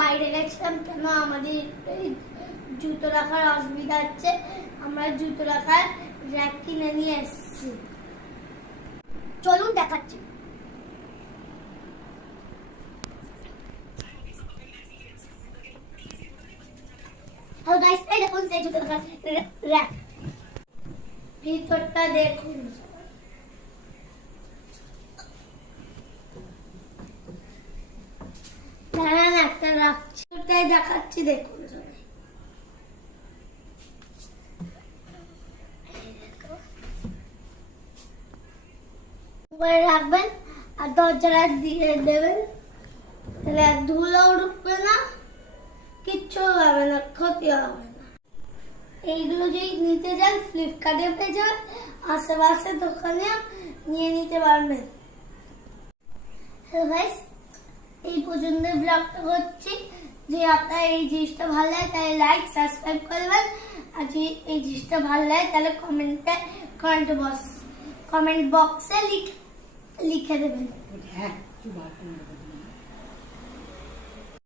বাইরে গেছিলাম কেন আমাদের জুতো রাখার অসুবিধা হচ্ছে, আমরা জুতো রাখার র্যাক কিনে নিয়ে এসেছি। চলুন দেখাচ্ছি। হ্যালো গাইস, এই দেখুন সেই জুতো রাখার র্যাক। ভিতরটা দেখুন। দাঁড়ান একটা রাখছি, ওটাই দেখাচ্ছি দেখুন। রাখবেন আর দরজাটা দিয়ে দেবেন, তাহলে ধুলো উঠবে না, কিচ্ছু হবে না, ক্ষতি হবে না। এইগুলো যদি নিতে যান ফ্লিপকার্টে পেয়ে যান, আশেপাশে দোকানে নিয়ে নিতে পারবেন। হ্যালো গাইস, এই পর্যন্ত ব্লগটা করছি। যে আপনার এই জিনিসটা ভালো লাগে তাহলে লাইক সাবস্ক্রাইব করবেন, আর যদি এই জিনিসটা ভালো লাগে তাহলে কমেন্ট বক্সে লিখে দেবেন।